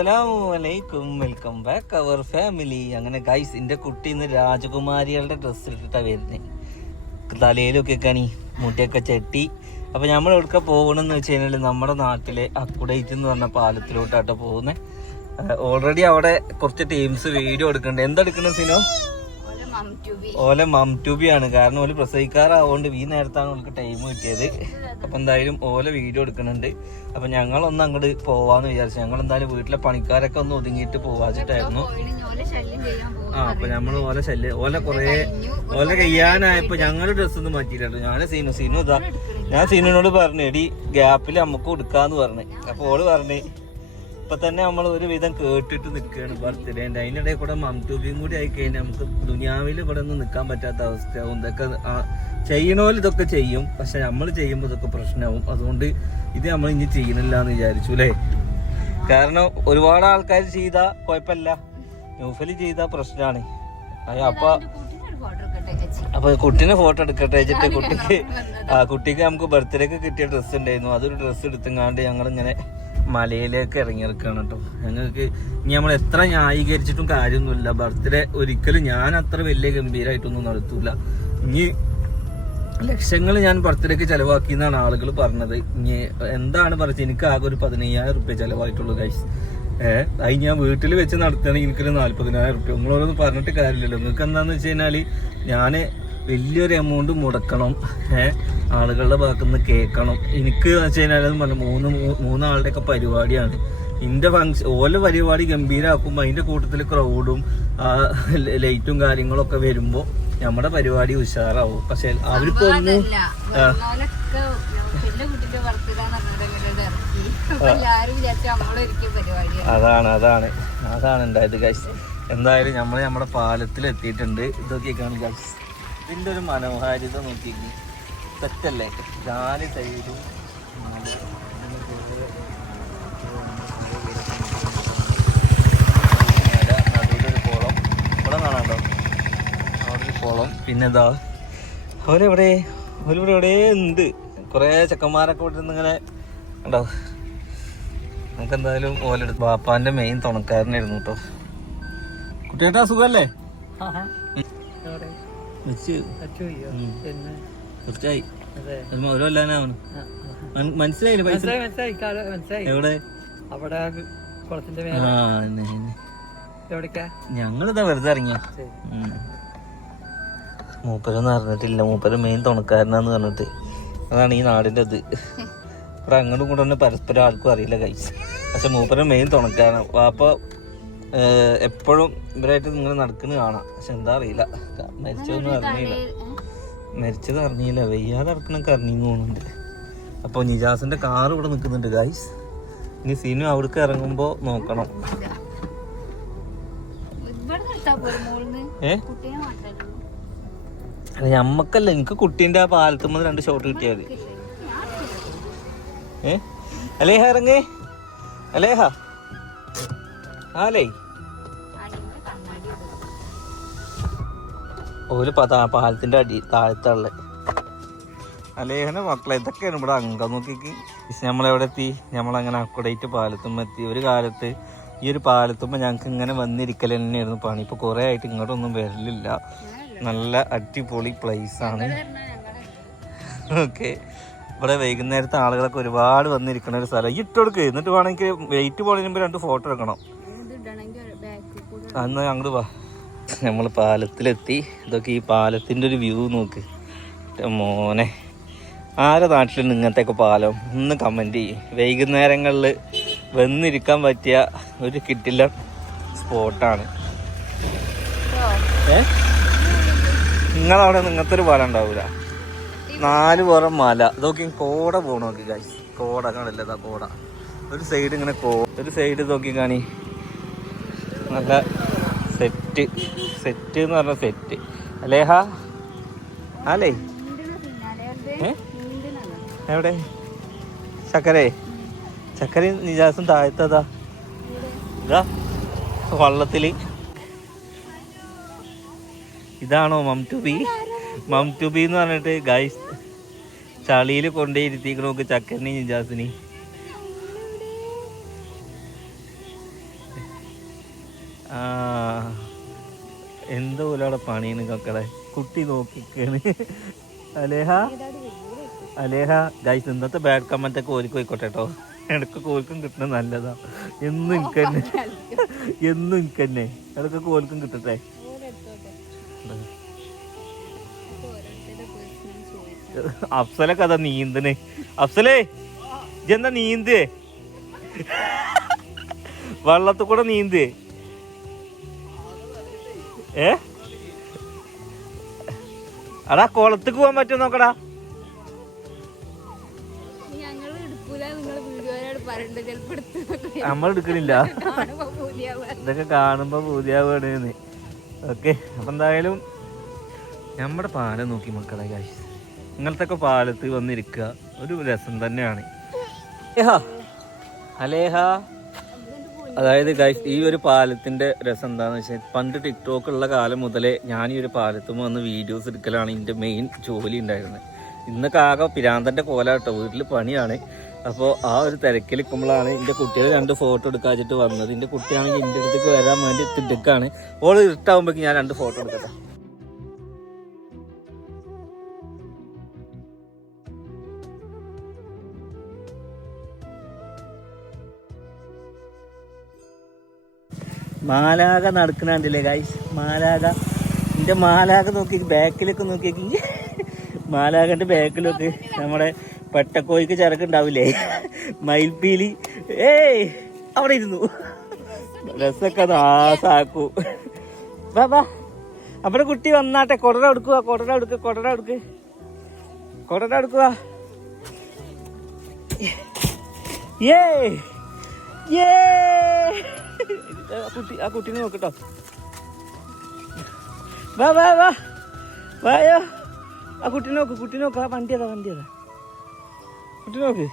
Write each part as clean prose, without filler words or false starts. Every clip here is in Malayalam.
അസ്സലാമലൈക്കും, വെൽക്കം ബാക്ക് അവർ ഫാമിലി. അങ്ങനെ ഗൈസ്, എൻ്റെ കുട്ടി ഇന്ന് രാജകുമാരികളുടെ ഡ്രസ്സ് ഇട്ടിട്ടാണ് വരുന്നത്. തലയിലൊക്കെ കണി മുടിയൊക്കെ ചെട്ടി. അപ്പോൾ നമ്മൾ എവിടെ പോകണമെന്ന് വെച്ച് കഴിഞ്ഞാൽ നമ്മുടെ നാട്ടിലെ അക്കുഡേറ്റ് എന്ന് പറഞ്ഞ പാലത്തിലോട്ടാട്ടോ പോകുന്നത്. ഓൾറെഡി അവിടെ കുറച്ച് ടീംസ് വീഡിയോ എടുക്കുന്നുണ്ട്. എന്താ എടുക്കുന്നത് സിനോ? ഓലെ മംറ്റൂബിയാണ്. കാരണം ഓല് പ്രസവിക്കാറാവുകൊണ്ട് ഈ നേരത്താണ് ഓൾക്ക് ടൈം കിട്ടിയത്. അപ്പം എന്തായാലും ഓലെ വീഡിയോ എടുക്കുന്നുണ്ട്. അപ്പം ഞങ്ങളൊന്ന് അങ്ങോട്ട് പോവാന്ന് വിചാരിച്ചു. ഞങ്ങൾ എന്തായാലും വീട്ടിലെ പണിക്കാരൊക്കെ ഒന്ന് ഒതുങ്ങിയിട്ട് പോവാച്ചിട്ടായിരുന്നു. അപ്പൊ നമ്മള് ഓലെ കഴിയാനായപ്പോ ഞങ്ങളുടെ ഡ്രസ്സൊന്നും മാറ്റിയില്ലല്ലോ. സീനു ഇതാ, ഞാൻ സീനുവിനോട് പറഞ്ഞു എടി ഗ്യാപ്പിൽ നമുക്ക് കൊടുക്കാന്ന് പറഞ്ഞു. അപ്പൊ ഓള് പറഞ്ഞു ഇപ്പൊ തന്നെ നമ്മൾ ഒരു വിധം കേട്ടിട്ട് നിൽക്കുകയാണ് ബർത്ത്ഡേ. അതിനിടയിൽ കൂടെ മംറ്റൂബിയും കൂടി ആയി കഴിഞ്ഞാൽ നമുക്ക് ദുനിയാവിൽ ഇവിടെ ഒന്നും നിൽക്കാൻ പറ്റാത്ത അവസ്ഥയാവും. ഇതൊക്കെ ചെയ്യണോല് ഇതൊക്കെ ചെയ്യും, പക്ഷെ നമ്മൾ ചെയ്യുമ്പോൾ ഇതൊക്കെ പ്രശ്നമാവും. അതുകൊണ്ട് ഇത് നമ്മൾ ഇനി ചെയ്യണില്ല എന്ന് വിചാരിച്ചു അല്ലേ. കാരണം ഒരുപാട് ആൾക്കാർ ചെയ്താ കുഴപ്പമില്ല, ന്യൂഫലി ചെയ്താ പ്രശ്നമാണ്. അപ്പൊ കുട്ടീനെ ഫോട്ടോ എടുക്കട്ടെ വെച്ചിട്ട് കുട്ടിക്ക് നമുക്ക് ബർത്ത്ഡേക്ക് കിട്ടിയ ഡ്രസ്സ് ഉണ്ടായിരുന്നു. അതൊരു ഡ്രസ്സ് എടുത്തെങ്ങാണ്ട് ഞങ്ങളിങ്ങനെ മലയിലേക്ക് ഇറങ്ങിയെടുക്കുകയാണ് കേട്ടോ. ഞങ്ങൾക്ക് ഇനി നമ്മൾ എത്ര ന്യായീകരിച്ചിട്ടും കാര്യമൊന്നുമില്ല. ബർത്ത്ഡേ ഒരിക്കലും ഞാൻ അത്ര വലിയ ഗംഭീരമായിട്ടൊന്നും നടത്തൂല. ഇനി ലക്ഷങ്ങൾ ഞാൻ ബർത്ത്ഡേക്ക് ചെലവാക്കി എന്നാണ് ആളുകൾ പറഞ്ഞത്. ഇനി എന്താണ് പറഞ്ഞത്, എനിക്ക് ആകെ ഒരു 15,000 റുപ്യ ചെലവായിട്ടുള്ളൂ ഗൈസ്. അത് ഞാൻ വീട്ടിൽ വെച്ച് നടത്തുകയാണെങ്കിൽ എനിക്കൊരു 40,000 റുപ്യ. നിങ്ങളോടൊന്നും പറഞ്ഞിട്ട് കാര്യമില്ലല്ലോ. നിങ്ങൾക്ക് എന്താണെന്ന് വെച്ച് കഴിഞ്ഞാൽ ഞാൻ വലിയൊരു എമൗണ്ട് മുടക്കണം, ആളുകളുടെ ഭാഗത്തു നിന്ന് കേൾക്കണം. എനിക്ക് വെച്ച് കഴിഞ്ഞാൽ പറഞ്ഞു മൂന്നാളുടെയൊക്കെ പരിപാടിയാണ്. എൻ്റെ ഫംഗ്ഷൻ ഓരോ പരിപാടി ഗംഭീരമാക്കുമ്പോൾ അതിൻ്റെ കൂട്ടത്തിൽ ക്രൗഡും ലൈറ്റും കാര്യങ്ങളൊക്കെ വരുമ്പോൾ നമ്മുടെ പരിപാടി ഉഷാറാവും. പക്ഷെ അവർക്ക് ഒന്നും അതാണ് ഉണ്ടായത് ഗൈസ്. എന്തായാലും നമ്മുടെ പാലത്തിൽ എത്തിയിട്ടുണ്ട്. ഇതൊക്കെ കാണും ഗൈസ്, ഇതിൻ്റെ ഒരു മനോഹാരിത നോക്കി. തെറ്റല്ലേ? 4 സൈഡും നടുവിലൊരു കുളം കാണാണ്ടോ, അവിടെ ഒരു കുളം. പിന്നെ ഇതാ അവരെവിടെ ഉണ്ട്. കുറേ ചെക്കന്മാരൊക്കെ വിട്ടിരുന്ന് ഇങ്ങനെ ഉണ്ടോ. നമുക്ക് എന്തായാലും ഓലെടുത്ത് ബാപ്പാന്റെ മെയിൻ തുണക്കാരനായിരുന്നു കേട്ടോ. കുട്ടിയേട്ടാ സുഖല്ലേ? തീർച്ചയായി ഓരോ അല്ലാനാവണം. മനസ്സിലായില്ലേ? പൈസ എവിടെ? ഞങ്ങളിതാ വെറുതെ ഇറങ്ങിയ. മൂപ്പരൊന്നും അറിഞ്ഞിട്ടില്ല. മൂപ്പര് മെയിൻ തുണക്കാരനാന്ന് പറഞ്ഞിട്ട്. അതാണ് ഈ നാടിൻ്റെ ഇത്. ഇവിടെ അങ്ങോട്ടും കൂടെ തന്നെ പരസ്പരം ആർക്കും അറിയില്ല കൈസ്. പക്ഷെ മൂപ്പര് മെയിൻ തുണക്കാരനാണ്. വാപ്പ എപ്പോഴും ഇവരായിട്ട് ഇങ്ങനെ നടക്കുന്നത് കാണാം. പക്ഷെ എന്താ അറിയില്ല, മരിച്ചത് അറിഞ്ഞില്ല. വയ്യാതെ നടക്കണൊക്കെ അറിഞ്ഞു പോകുന്നുണ്ട്. അപ്പോൾ നിജാസിന്റെ കാർ ഇവിടെ നിൽക്കുന്നുണ്ട് ഗൈസ്. ഇനി സീനു അവിടേക്ക് ഇറങ്ങുമ്പോ നോക്കണം. ഞമ്മക്കല്ല, എനിക്ക് കുട്ടീൻ്റെ ആ പാലത്തുമ്പോൾ 2 ഷോട്ട് കിട്ടിയാൽ അലേഹ ഇറങ്ങേ. അലേഹ ആലേ ഒരു പാലത്തിന്റെ താഴത്തുള്ള അലേഹന മക്കളെ. ഇതൊക്കെയാണ് ഇവിടെ അംഗം നോക്കിക്ക്. നമ്മളെവിടെ എത്തി? നമ്മളങ്ങനെ അക്കുഡേറ്റ് പാലത്തുമ്പോൾ എത്തി. ഒരു കാലത്ത് ഈ ഒരു പാലത്തുമ്പോൾ ഞങ്ങൾക്ക് ഇങ്ങനെ വന്നിരിക്കൽ തന്നെയായിരുന്നു പണി. ഇപ്പോൾ കുറേ ആയിട്ട് ഇങ്ങോട്ടൊന്നും വരലില്ല. നല്ല അടിപൊളി പ്ലേസ് ആണ്. ഓക്കെ, ഇവിടെ വൈകുന്നേരത്തെ ആളുകളൊക്കെ ഒരുപാട് വന്നിരിക്കുന്ന ഒരു സ്ഥലം. ഇട്ടെടുക്കുക, എന്നിട്ട് വേണമെങ്കിൽ വെയിറ്റ് പോണതിന് മുമ്പ് 2 ഫോട്ടോ എടുക്കണം. അന്ന് അങ്ങോട്ട് വാ. നമ്മൾ പാലത്തിലെത്തി. ഇതൊക്കെ ഈ പാലത്തിൻ്റെ ഒരു വ്യൂ നോക്ക് മോനെ. ആരെ നാട്ടിലുണ്ട് ഇങ്ങനത്തെയൊക്കെ പാലം? ഒന്ന് കമൻറ്റ് ചെയ്യും. വൈകുന്നേരങ്ങളിൽ വന്നിരിക്കാൻ പറ്റിയ ഒരു കിട്ടില്ല സ്പോട്ടാണ്. നിങ്ങളവിടെ ഇങ്ങനത്തെ ഒരു പാലം ഉണ്ടാവില്ല. 4 പുറം മല. ഇതൊക്കെ കോട പോകണം നോക്കി ഗൈസ്. കോട കാണില്ല, ഇതാ കോട. ഒരു സൈഡ് ഇങ്ങനെ ഒരു സൈഡ് നോക്കി കാണി. നല്ല സെറ്റ് എന്ന് പറഞ്ഞ സെറ്റ്. അലേഹ അല്ലേ? എവിടെ ചക്കര നിജാസും താഴത്തതാ ഇതാ വള്ളത്തില്. ഇതാണോ മംറ്റൂബി എന്ന് പറഞ്ഞിട്ട് ഗൈസ്? ചളിയിൽ കൊണ്ടേ ഇരുത്തിക്കണ നോക്ക് ചക്കരനെയും നിജാസിനെയും. ആ എന്തോ അവിടെ പണിയാണ് മക്കളെ. കുട്ടി നോക്കിക്കാണ്. അലേഹ ഗൈസ്, ഇന്നത്തെ ബാഡ് കമന്റ് ഒക്കെ ഓർക്ക് പോയിക്കോട്ടെ കേട്ടോ. ഇടയ്ക്ക് കോൽക്കും കിട്ടണത് നല്ലതാ. എന്നും എനിക്ക് തന്നെ ഇടയ്ക്ക് കോൽക്കും കിട്ടട്ടെ. അഫ്സലൊക്കെ അതാ നീന്തണ്. അഫ്സലേ ഇതെന്താ നീന്ത്? വള്ളത്തിൽ കൂടെ നീന്ത്. അടാ കുളത്തേക്ക് പോകാൻ പറ്റുമോ നോക്കടാ. നമ്മൾ എടുക്കണില്ല, ഇതൊക്കെ കാണുമ്പോ പൂതിയാവാണ്. ഓക്കെ, അപ്പൊ എന്തായാലും നമ്മുടെ പാലം നോക്കി മക്കളെ ഗൈസ്. ഇങ്ങനത്തെ ഒക്കെ പാലത്ത് വന്നിരിക്കുക ഒരു രസം തന്നെയാണ്. അലേഹ, അതായത് ഗൈസ് ഈ ഒരു പാലത്തിന്റെ രസം എന്താന്ന് വെച്ചാൽ പണ്ട് ടിക്ടോക്ക് ഉള്ള കാലം മുതലേ ഞാൻ ഈ ഒരു പാലത്തുമ്പോൾ വന്ന് വീഡിയോസ് എടുക്കലാണ് എൻ്റെ മെയിൻ ജോലി ഉണ്ടായിരുന്നത്. ഇന്നൊക്കെ ആകെ പിരാന്തന്റെ കോലാട്ടോ, വീട്ടിൽ പണിയാണ്. അപ്പോൾ ആ ഒരു തിരക്കിൽ നിൽക്കുമ്പോഴാണ് എൻ്റെ കുട്ടികളെ 2 ഫോട്ടോ എടുക്കാച്ചിട്ട് വന്നത്. എൻ്റെ കുട്ടിയാണെങ്കിൽ എൻ്റെ അടുത്തേക്ക് വരാൻ വേണ്ടി എടുക്കാണ്. ഓള് ഇരുട്ടാവുമ്പോഴേക്ക് ഞാൻ 2 ഫോട്ടോ എടുക്കട്ടെ. മാലാക നടക്കണുണ്ടല്ലേ ഗൈസ്, മാലാക. എൻ്റെ മാലാക നോക്കി ബാക്കിലൊക്കെ നോക്കിയേക്കി. മാലാകൻ്റെ ബാക്കിലൊക്കെ നമ്മുടെ പെട്ടക്കോയിക്ക് ചിറക്കുണ്ടാവില്ലേ, മയിൽപ്പീലി. അവിടെ ഇരുന്നു രസമൊക്കെ നാസാക്കൂ. ബാ അവിടെ കുട്ടി വന്നാട്ടെ. കൊടറ എടുക്കുക, കൊടറ എടുക്കുക. ആ കുട്ടീനെ നോക്കട്ടോ. വായോ, ആ കുട്ടി നോക്ക്. ആ വണ്ടി അതാ കുട്ടി നോക്ക്.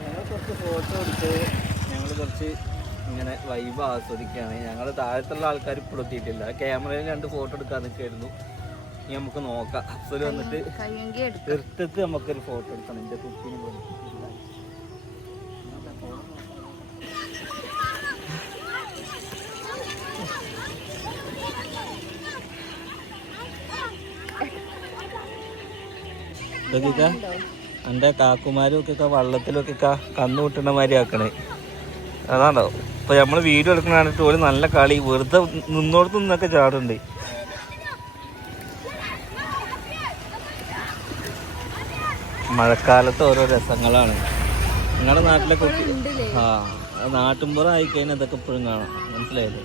ഞങ്ങൾ കുറച്ച് ഫോട്ടോ എടുത്ത് ഞങ്ങൾ കുറച്ച് ഇങ്ങനെ വൈബ് ആസ്വദിക്കുകയാണ്. ഞങ്ങൾ താഴത്തുള്ള ആൾക്കാർ ഇപ്പോൾ എത്തിയിട്ടില്ല. ക്യാമറയിൽ 2 ഫോട്ടോ എടുക്കാൻ നിൽക്കായിരുന്നു. ഇനി നമുക്ക് നോക്കാം. അഫ്സൽ വന്നിട്ട് തീർത്തിട്ട് നമുക്കൊരു ഫോട്ടോ എടുക്കണം. എൻ്റെ കുട്ടീനെ പോലെ എൻ്റെ കാക്കുമാരും ഒക്കെ വള്ളത്തിലൊക്കെ കന്നു കൂട്ടുന്ന മാതിരി ആക്കണേ. അതാണോ ഇപ്പൊ നമ്മള് വീഡിയോ എടുക്കണാണിട്ട് ഒരു നല്ല കളി. വെറുതെ നിന്നോടത്ത് നിന്നൊക്കെ ചാടുണ്ട്. മഴക്കാലത്ത് ഓരോ രസങ്ങളാണ്. നിങ്ങളുടെ നാട്ടിലെ കുട്ടി നാട്ടുമ്പുറം ആയിക്കഴിഞ്ഞാൽ അതൊക്കെ എപ്പോഴും കാണാം. മനസ്സിലായില്ലേ?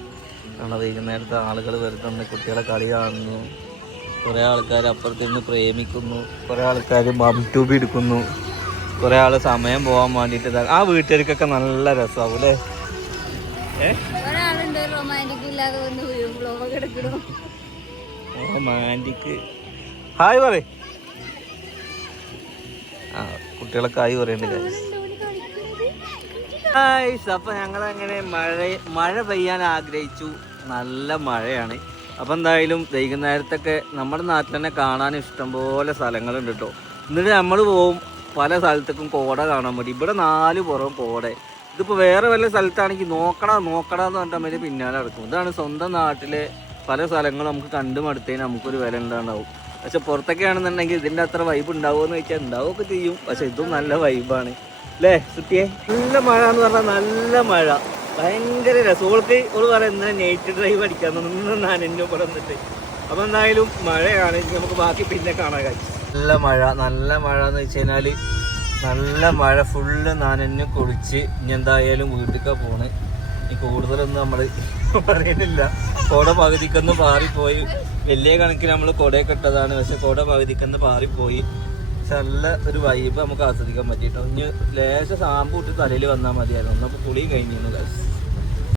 കാരണം വൈകുന്നേരത്തെ ആളുകൾ വെറുതെ കുട്ടികളെ കളി കാണുന്നു. കുറേ ആൾക്കാർ അപ്പുറത്തിരുന്ന് പ്രേമിക്കുന്നു, കുറേ ആൾക്കാർ ബം ട്യൂബ് എടുക്കുന്നു, കുറേ ആൾ സമയം പോകാൻ വേണ്ടിയിട്ട്. ആ വീട്ടുകാർക്കൊക്കെ നല്ല രസമാവും അല്ലേ? റൊമാൻറ്റിക്. ഹായ് പറയ്. ആ കുട്ടികളൊക്കെ ഹായ് പറയണ്ട്. അപ്പൊ ഞങ്ങളങ്ങനെ മഴ പെയ്യാൻ ആഗ്രഹിച്ചു. നല്ല മഴയാണ്. അപ്പം എന്തായാലും വൈകുന്നേരത്തൊക്കെ നമ്മുടെ നാട്ടിൽ തന്നെ കാണാൻ ഇഷ്ടംപോലെ സ്ഥലങ്ങളുണ്ട് കേട്ടോ. എന്നിട്ട് നമ്മൾ പോവും പല സ്ഥലത്തേക്കും കോട കാണാൻ വേണ്ടി. ഇവിടെ 4 പുറം കോട. ഇതിപ്പോൾ വേറെ വല്ല സ്ഥലത്താണെങ്കിൽ നോക്കടാന്ന് പറഞ്ഞിട്ട് അമ്മ പിന്നാലെ നടക്കും. ഇതാണ് സ്വന്തം നാട്ടിലെ പല സ്ഥലങ്ങളും നമുക്ക് കണ്ടു മടുത്തതിന് നമുക്കൊരു വില ഉണ്ടാവും. പക്ഷെ പുറത്തൊക്കെ ആണെന്നുണ്ടെങ്കിൽ ഇതിൻ്റെ അത്ര വൈബ് ഉണ്ടാവുമെന്ന് വെച്ചാൽ ഉണ്ടാവുകയൊക്കെ ചെയ്യും. പക്ഷെ ഇതും നല്ല വൈബാണ് അല്ലേ സുറ്റിയെ? നല്ല മഴ എന്ന് പറഞ്ഞാൽ നല്ല മഴ, ഭയങ്കര രസം. ഓള് പറയാം ഇന്നലെ നൈറ്റ് ഡ്രൈവ് അടിക്കാന്ന് ഞാൻ എന്നെ കൂടെ വന്നിട്ട്. അപ്പം എന്തായാലും മഴയാണ്. നമുക്ക് ബാക്കി പിന്നെ കാണാൻ കഴിയും. നല്ല മഴ എന്ന് വെച്ച് കഴിഞ്ഞാൽ നല്ല മഴ ഫുള്ള് നനഞ്ഞ് കുളിച്ച് ഇനി എന്തായാലും വീട്ടിലേക്ക് പോണ്. ഇനി കൂടുതലൊന്നും നമ്മൾ പറയുന്നില്ല. കുട പകുതിക്കൊന്ന് പാറിപ്പോയി. വലിയ കണക്കിന് നമ്മൾ കുടയൊക്കെ ഇട്ടതാണ്. പക്ഷെ കുട പകുതിക്കൊന്ന് പാറിപ്പോയി. പക്ഷെ നല്ല ഒരു വൈബ് നമുക്ക് ആസ്വദിക്കാൻ പറ്റിയിട്ടോ. ഇനി ലേശം ഷാമ്പു ഇട്ട് തലയിൽ വന്നാൽ മതിയായിരുന്നു. ഒന്നപ്പോൾ കുളിയും കഴിഞ്ഞിരുന്നു.